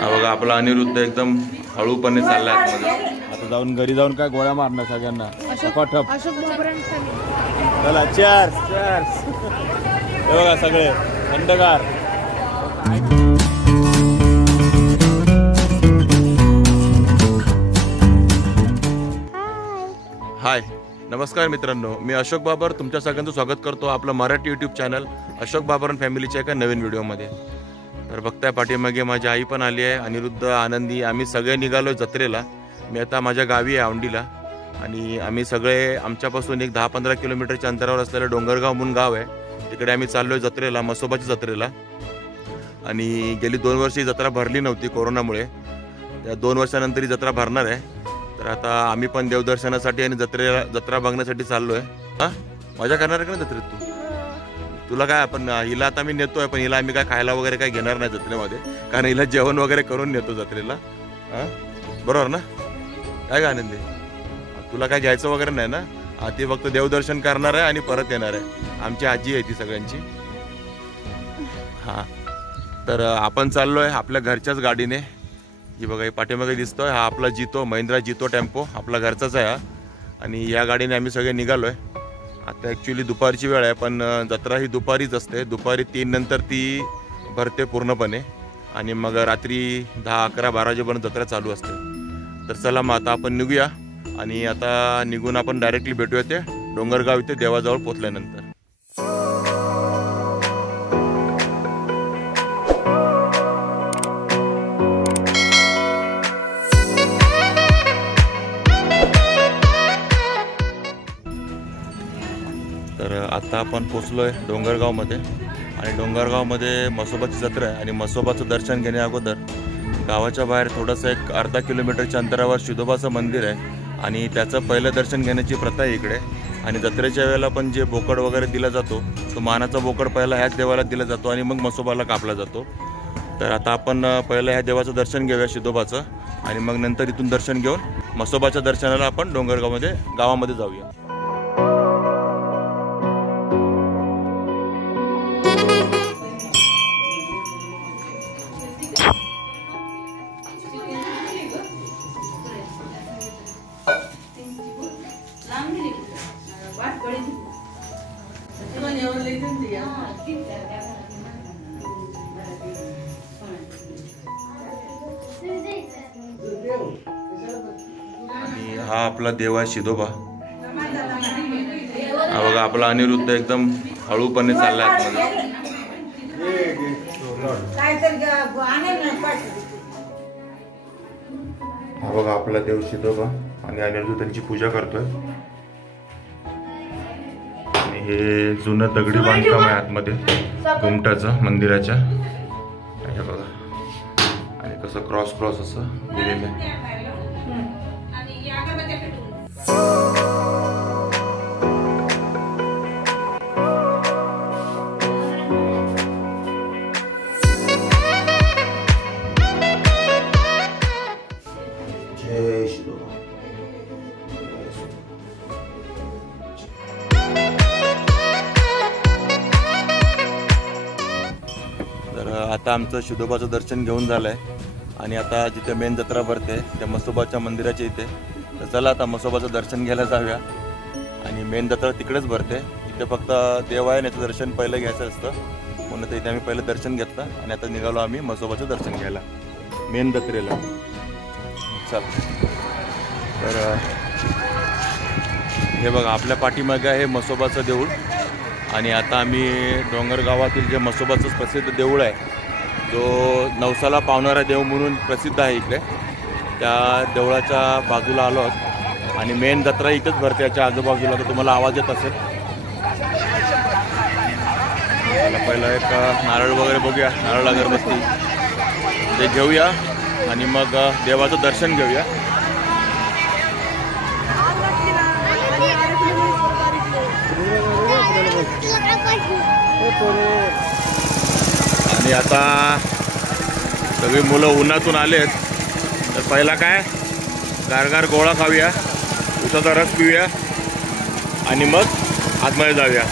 बघा आपला अनिरुद्ध एकदम हळूपणे चाललाय आतमध्ये. आता जाऊन घरी जाऊन काय गोळ्या मारणार सगळ्यांना. चला चीअर्स चीअर्स. हे बघा सगळे थंडगार. हाय नमस्कार मित्रांनो, मी अशोक बाबर तुमच्या सगळ्यांचं स्वागत करतो आपलं मराठी यूट्यूब चॅनल अशोक बाबर फॅमिलीच्या एका नवीन व्हिडिओमध्ये. तर बघताय पाठीमागे माझी आई पण आली आहे, अनिरुद्ध, आनंदी, आम्ही सगळे निघालो जत्रेला. मी आता माझ्या गावी आहे औंढीला आणि आम्ही सगळे आमच्यापासून एक 10-15 किलोमीटरच्या अंतरावर असलेलं डोंगरगाव म्हणून गाव आहे, तिकडे आम्ही चाललो आहे जत्रेला, म्हसोबाच्या जत्रेला. आणि गेली 2 वर्ष ही जत्रा भरली नव्हती कोरोनामुळे. त्या 2 वर्षानंतर ही जत्रा भरणार आहे. तर आता आम्ही पण देवदर्शनासाठी आणि जत्रा बघण्यासाठी चाललो आहे. हां मजा करणार आहे का ना जत्रेत तू? तुला काय आपण हिला आता मी नेतोय, पण हिला आम्ही काय खायला वगैरे काय घेणार नाही जत्रेमध्ये, कारण हिला जेवण वगैरे करून नेतो जत्रेला. हां बरोबर ना? काय का आनंदी, तुला काय घ्यायचं वगैरे नाही ना? ती फक्त देवदर्शन करणार आहे आणि परत येणार आहे. आमची आजी आहे ती सगळ्यांची. हां तर आपण चाललो आहे आपल्या घरच्याच गाडीने. ही बघा ही पाठीमागे दिसतोय, हा आपला जितो, महिंद्रा जितो टेम्पो आपला घरचाच आहे हा. आणि या गाडीने आम्ही सगळे निघालो आहे. आता ॲक्च्युली दुपारची वेळ आहे, पण जत्रा ही दुपारीच असते. दुपारी 3 नंतर ती भरते पूर्णपणे आणि मग रात्री 10, 11, 12 वाजेपर्यंत जत्रा चालू असते. तर चला मग आता आपण निघूया आणि आता निघून आपण डायरेक्टली भेटूया ते डोंगरगाव इथे देवाजवळ पोचल्यानंतर. तर आता आपण पोचलो आहे डोंगरगावमध्ये आणि डोंगरगावमध्ये म्हसोबाची जत्रा आहे. आणि म्हसोबाचं दर्शन घेण्या अगोदर गावाच्या बाहेर थोडंसं एक अर्धा किलोमीटरच्या अंतरावर शिदोबाचं मंदिर आहे आणि त्याचं पहिलं दर्शन घेण्याची प्रथा आहे इकडे. आणि जत्रेच्या वेळेला पण जे बोकड वगैरे दिला जातो तो मानाचा बोकड पहिला ह्याच देवाला दिला जातो आणि मग म्हसोबाला कापला जातो. तर आता आपण पहिलं ह्या देवाचं दर्शन घेऊया शिदोबाचं आणि मग नंतर इथून दर्शन घेऊन म्हसोबाच्या दर्शनाला आपण डोंगरगावमध्ये गावामध्ये जाऊया. आणि हा आपला देव आहे शिदोबा. हा बघा आपला अनिरुद्ध एकदम हळूपणे चाललाय आतमध्ये. हा बघा आपला देव शिदोबा आणि अनिरुद्ध त्यांची पूजा करतोय. आणि हे जुनं दगडी बांधकाम आहे आतमध्ये घुमटाचं मंदिराच्या. हे बघा आणि कसं क्रॉस असं दिलेलं आहे. जय शिदोबा. तर आता आमचं शिदोबाचं दर्शन घेऊन झालं आहे आणि आता जिथे मेन जत्रा भरते त्या म्हसोबाच्या मंदिराच्या इथे. तर चला आता म्हसोबाचं दर्शन घ्यायला जाऊया. आणि मेन जत्रा तिकडेच भरते, इथे फक्त देव आहे याचं दर्शन पहिलं घ्यायचं असतं म्हणून तर इथे आम्ही पहिलं दर्शन घेतलं आणि आता निघालो आम्ही म्हसोबाचं दर्शन घ्यायला मेन जत्रेला. चल तर हे बघा आपल्या पाठीमागे आहे म्हसोबाचं देऊळ. आणि आता आम्ही डोंगरगावातील जे म्हसोबाचं प्रसिद्ध देऊळ आहे, जो नवसाला पावणारा देव म्हणून प्रसिद्ध आहे इकडे, त्या देवळाच्या बाजूला आलो आहोत. आणि मेन जत्रा इथेच भरते याच्या आजूबाजूला. तर तुम्हाला आवाज येत असेल. पहिला एक नारळ वगैरे बघूया, नारळ अगरबत्ती ते घेऊया आणि मग देवाचं दर्शन घेऊया. आणि आता सगळी मुलं उन्हातून आलेत, तर पहिला काय गारगार गोळा खाऊया, उसाचा रस पिऊया आणि मग आतमध्ये जाऊया.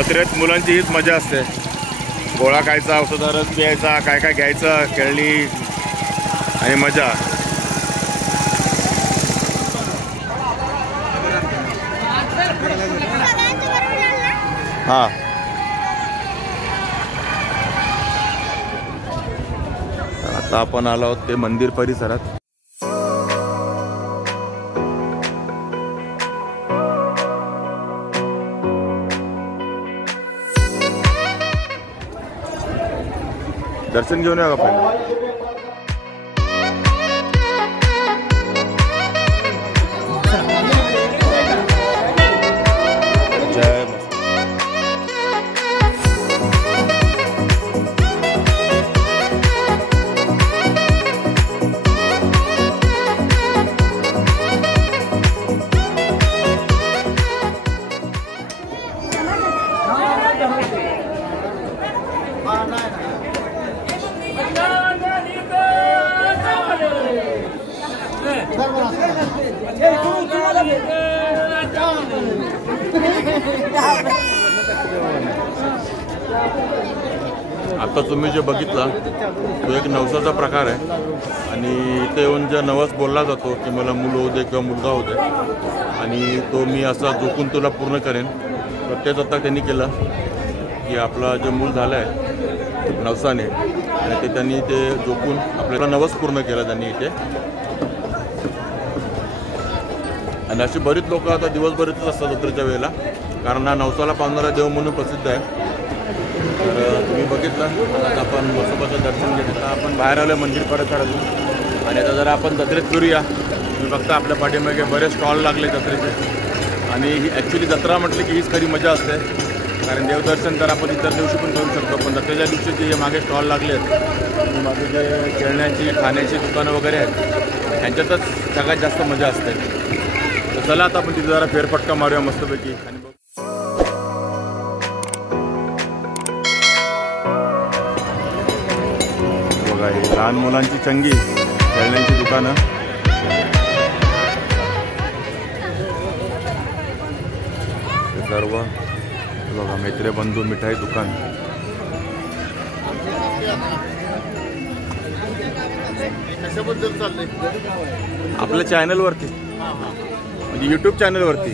जत्रेत मुलांची हीच मजा असते, गोळा खायचा, औषधा रस प्यायचा, काय काय घ्यायचं, खेळणी आणि मजा. हा आता आपण आलो आहोत ते मंदिर परिसरात. दर्शन घेऊन या का पहिले. जय आता तुम्ही जे बघितला तो एक नवसाचा प्रकार आहे आणि इथे येऊन जे नवस बोलला जातो की मला मूल होऊ दे किंवा मुलगा होऊ दे आणि तो मी असा झोकून तुला पूर्ण करेन. तर तेच आता त्यांनी केलं की आपला जे मूल झालं आहे नवसाने आणि ते त्यांनी ते झोकून आपल्याला नवस पूर्ण केला त्यांनी इथे. आणि अशी बरीच लोक आता दिवसभर इथेच असतात जत्रेच्या वेळेला, कारण हा नवसाला पावणारा देव म्हणून प्रसिद्ध आहे. तर तुम्ही बघितलं. आता आपण बसोबाचं दर्शन घेतलं. आपण बाहेर आलो मंदिर परिसरातून आणि आता जरा आपण जत्रेत फिरूया. तुम्ही बघता आपल्या पाठीमागे बरेच स्टॉल लागले जत्रेचे आणि ही ॲक्च्युली जत्रा म्हटली की हीच खरी मजा असते, कारण देवदर्शन तर आपण इतर दिवशी पण करू शकतो, पण जत्रेच्या दिवशी जे मागे स्टॉल लागले आहेत, मागे जे खेळण्याची खाण्याची दुकानं वगैरे आहेत ह्यांच्यातच सगळ्यात जास्त मजा असते. तर चला आता आपण तिथे जरा फेरफटका मारूया मस्तपैकी. आणि बघा ही लहान मुलांची चंगी खेळण्याची दुकानं. सर्व बघा मैत्री बंधू मिठाई दुकान. आपल्या चॅनलवरती म्हणजे यूट्यूब चॅनलवरती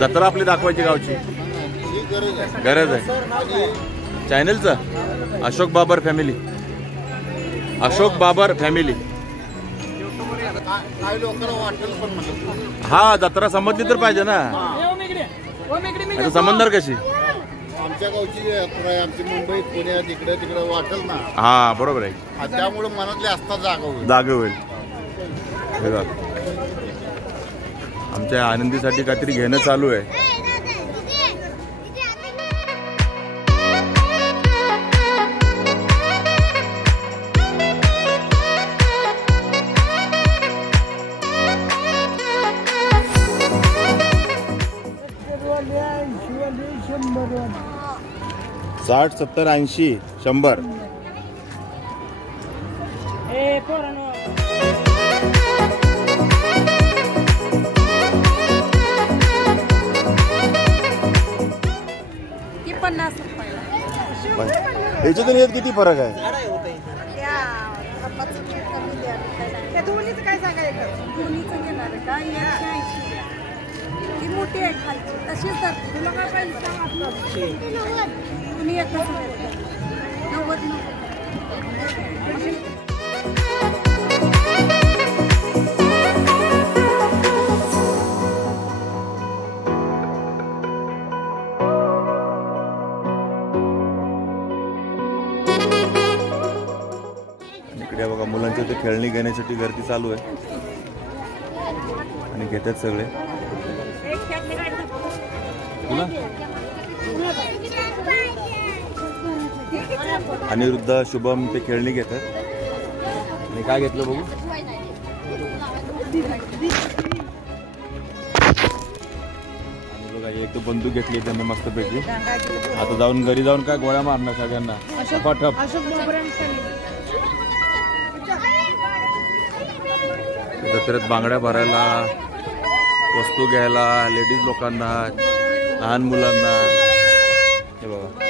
जत्रा आपली दाखवायची गावची गरज आहे. चॅनलचं अशोक बाबर फॅमिली, अशोक बाबर फॅमिली. हा जत्रा समजली तर पाहिजे ना, आता समजणार कशी. आमच्या गावची आमची मुंबईत पुण्यात इकडे तिकडे वाटेल ना. हा बरोबर आहे, त्यामुळे मनातले असतात जागा होईल. आमच्या आनंदीसाठी काहीतरी घेणं चालू आहे. साठ 70 80 100. याच्यातून यात किती फरक आहे. मोठी आहे खालची तशीच तुला काय पाहिजे. इकडे बघा मुलांच्या इथे खेळणी घेण्यासाठी गर्दी चालू आहे आणि घेतात सगळे. अनिरुद्ध शुभम ते खेळणी घेतात. आणि काय घेतलं बघू. आणि बघा एक तो बंदूक घेतली त्यांनी मस्तपैकी. आता जाऊन घरी जाऊन काय गोळ्या मारणार सगळ्यांना टपाटप. जत्रेत बांगड्या भरायला, वस्तू घ्यायला लेडीज लोकांना लहान मुलांना. हे बघा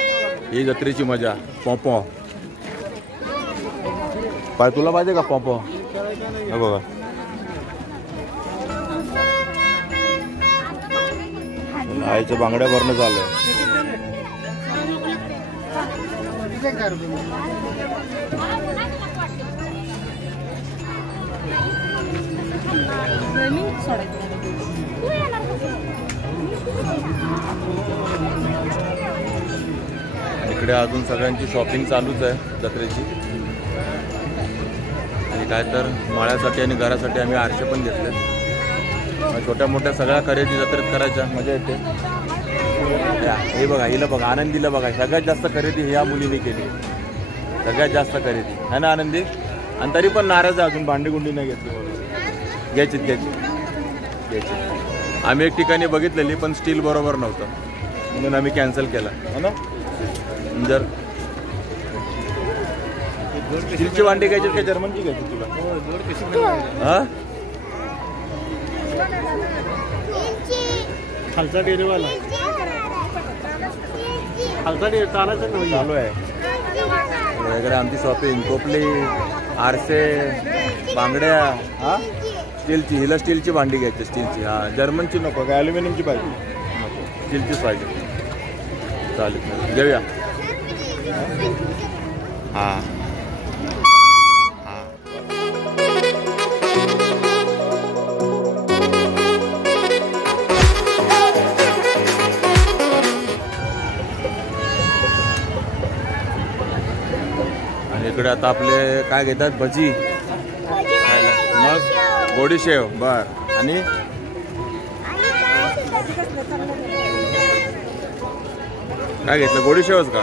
ही जत्रेची मजा. पॉपॉ पाय तुला पाहिजे का पॉपॉ? हे बघा आईच्या बांगड्या भरणं चालू आहे. इकडे अजून सगळ्यांची शॉपिंग चालूच आहे जत्रेची. आणि काय तर माळ्यासाठी आणि घरासाठी आम्ही आरसे पण घेतले. छोट्या मोठ्या सगळ्या खरेदी जत्रेत करायच्या मजा येते. हे बघा हिला बघा आनंदीला बघा सगळ्यात जास्त खरेदी ह्या मुलीने केली. सगळ्यात जास्त खरेदी है ना आनंदी? आणि तरी पण नाराज आहे अजून. भांडी गुंडी नाही घेतली. घ्यायची. आम्ही एक ठिकाणी बघितलेली पण स्टील बरोबर नव्हतं म्हणून आम्ही कॅन्सल केला है ना. जर स्टीलची भांडी घ्यायची का जर्मनची घ्यायची तुला? हा खालचा डेरेवाला चालू आहे वगैरे आमची शॉपिंग. टोपली आरसे बांगड्या. हा स्टीलची हिला स्टीलची भांडी घ्यायची. स्टीलची. हा जर्मनची नको काय ॲल्युमिनियमची पाहिजे? नको स्टीलचीच पाहिजे. चालेल घेऊया. हां इकडे आता आपले काय घेतात भजी खायला. मग गोडीशेव बर. आणि काय घेतलं? गोडीशेवच का?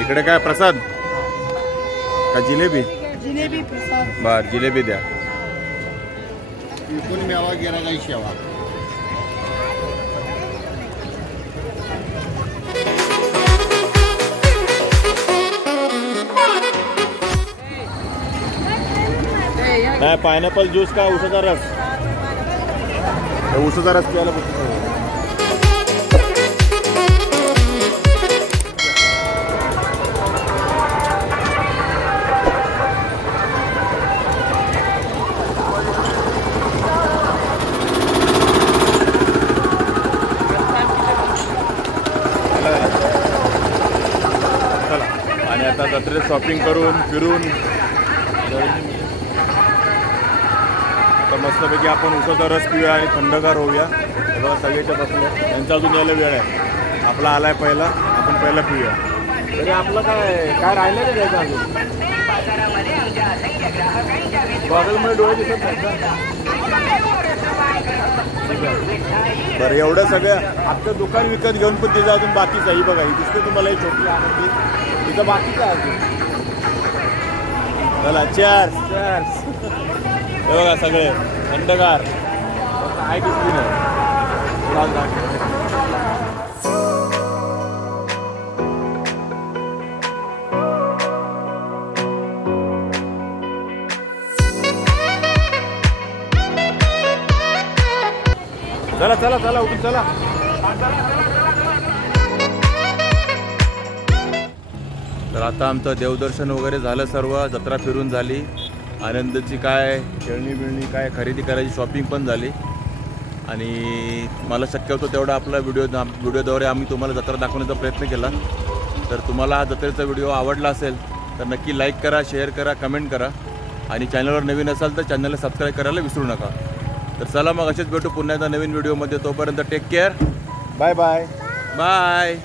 इकडे काय प्रसाद का जिलेबी? बर जिलेबी द्या. मेवा गेला काही शेवा. नाही पायनॅपल ज्यूस का उसाचा रस? उसाचा रस प्यायला बघतो. आणि आता जत्रेत शॉपिंग करून फिरून मस्तपैकी आपण उसाचा रस पिऊया आणि थंडगार होऊया. हे बघा सगळ्याच्या बसले. यांचा अजून यायला वेळ आहे. आपला आलाय पहिला. आपण पहिला पिऊया. तरी आपलं काय राहिलं का घ्यायचं अजून? गॉगलमध्ये डोळे दिसत नाही का? बरं एवढं सगळं आमचं दुकान विकत घेऊन पण तिचं अजून बाकीच आहे. ही बघा ही दिसते तुम्हाला ही छोटी आनंदी. तिचं बाकीच आहे अजून. चला चेअर्स. हे बघा सगळे थंडगार. काय दिसली नाही. चला उठून चला. तर आता आमचं देवदर्शन वगैरे झालं. सर्व जत्रा फिरून झाली. आनंदची काय खेळणी बिळणी काय खरेदी करायची शॉपिंग पण झाली. आणि मला शक्य होतं तेवढा आपला व्हिडिओद्वारे आम्ही तुम्हाला जत्रा दाखवण्याचा प्रयत्न केला. तर तुम्हाला हा जत्रेचा व्हिडिओ आवडला असेल तर नक्की लाईक करा, शेअर करा, कमेंट करा. आणि चॅनलवर नवीन असाल तर चॅनलला सबस्क्राईब करायला विसरू नका. तर चला मग असेच भेटू पुन्हा एकदा नवीन व्हिडिओमध्ये. तोपर्यंत टेक केअर. बाय.